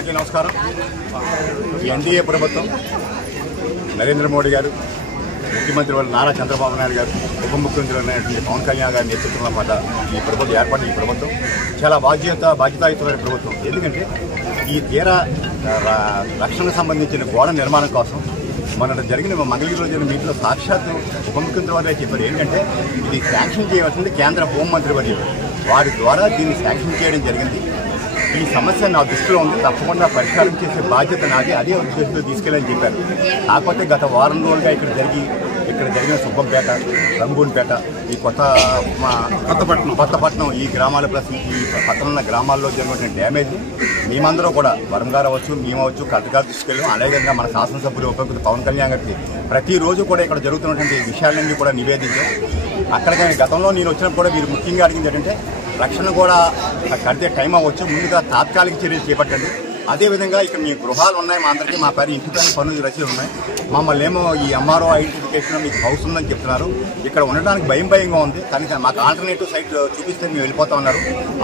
అందరికీ నమస్కారం. ఎన్డీఏ ప్రభుత్వం నరేంద్ర మోడీ గారు, ముఖ్యమంత్రి వాళ్ళు నారా చంద్రబాబు నాయుడు గారు, ఉప ముఖ్యమంత్రి అయినటువంటి పవన్ కళ్యాణ్ గారి నేతృత్వంలో మాట ఈ ప్రభుత్వం ఏర్పడిన ఈ ప్రభుత్వం చాలా బాధ్యతాయుతమైన ప్రభుత్వం. ఎందుకంటే ఈ తీర రక్షణకు సంబంధించిన గోడ నిర్మాణం కోసం మన జరిగిన మంగళగిరిలో జరిగిన మీటింగ్లో సాక్షాత్తు ఉప ముఖ్యమంత్రి వారు చెప్పారు. ఏంటంటే ఇది శాంక్షన్ చేయవలసింది కేంద్ర హోంమంత్రి వర్యులు, వారి ద్వారా దీన్ని శాంక్షన్ చేయడం జరిగింది. ఈ సమస్య నా దృష్టిలో ఉంది, తప్పకుండా పరిష్కారం చేసే బాధ్యత నాది, అదే దృష్టిలో తీసుకెళ్ళని చెప్పారు. కాకపోతే గత వారం రోజులుగా ఇక్కడ జరిగిన సుబ్బంపేట, రంగూన్పేట, ఈ కొత్తపట్నం ఈ గ్రామాల ప్లస్ ఈ పక్కన ఉన్న గ్రామాల్లో జరిగిన డ్యామేజ్ మేమందరూ కూడా వరం గారు అవ్వచ్చు, మేము అవ్వచ్చు, కలెక్టర్ గారు తీసుకెళ్ళాం. అలాగే మన శాసనసభ్యులు ఉపముఖ్యమంత్రి పవన్ కళ్యాణ్ గారికి ప్రతిరోజు కూడా ఇక్కడ జరుగుతున్నటువంటి విషయాలన్నీ కూడా నివేదించాం. అక్కడికి గతంలో నేను వచ్చినప్పుడు కూడా మీరు ముఖ్యంగా అడిగింది ఏంటంటే రక్షణ కూడా కడితే టైం అవ్వచ్చు, ముందుగా తాత్కాలిక చర్యలు చేపట్టండి. అదేవిధంగా ఇక్కడ మీ గృహాలు ఉన్నాయి, మా అందరికీ మా పేరు ఇంటిపైన పనులు రసీదులు ఉన్నాయి. మమ్మల్ని ఏమో ఈ ఎంఆర్ఓ ఐడెంటిఫికేషన్ మీకు హౌస్ ఉందని చెప్తున్నారు. ఇక్కడ ఉండడానికి భయంగా ఉంది, కానీ మాకు ఆల్టర్నేటివ్ సైట్ చూపిస్తే మేము వెళ్ళిపోతా ఉన్నారు.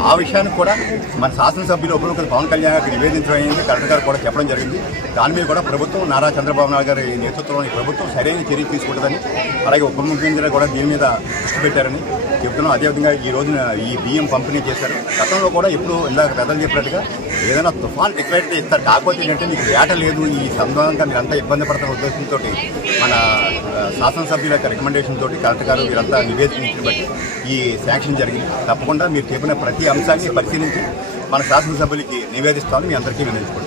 ఆ విషయానికి కూడా మన శాసనసభ్యులు ఉపముఖ్యమంత్రి పవన్ కళ్యాణ్ గారికి నివేదించడం అయింది, కలెక్టర్ గారు కూడా చెప్పడం జరిగింది. దాని మీద కూడా ప్రభుత్వం నారా చంద్రబాబు నాయుడు గారి నేతృత్వంలోని ప్రభుత్వం సరైన చర్య తీసుకుంటుందని, అలాగే ఉప ముఖ్యమంత్రి కూడా దీని మీద దృష్టి పెట్టారని చెప్తున్నాం. అదేవిధంగా ఈ రోజున ఈ బియ్యం పంపిణీ చేశారు. గతంలో కూడా ఎప్పుడు ఇందాక పెద్దలు చెప్పినట్టుగా ఏదైనా తుఫాన్ డిక్లేర్ ఇస్తారు, కాకపోతే ఏంటంటే మీకు డేటా లేదు, ఈ సందర్భంగా మీరు అంతా ఇబ్బంది పడుతున్న ఉద్దేశంతో మన శాసనసభ్యుల యొక్క రికమెండేషన్ తోటి కలెక్టర్ గారు వీరంతా నివేదించిన బట్టి ఈ శాంక్షన్ జరిగింది. తప్పకుండా మీరు చెప్పిన ప్రతి అంశాన్ని పరిశీలించి మన శాసనసభ్యులకి నివేదిస్తామని మీ అందరికీ వినియోగించుకుంటాం.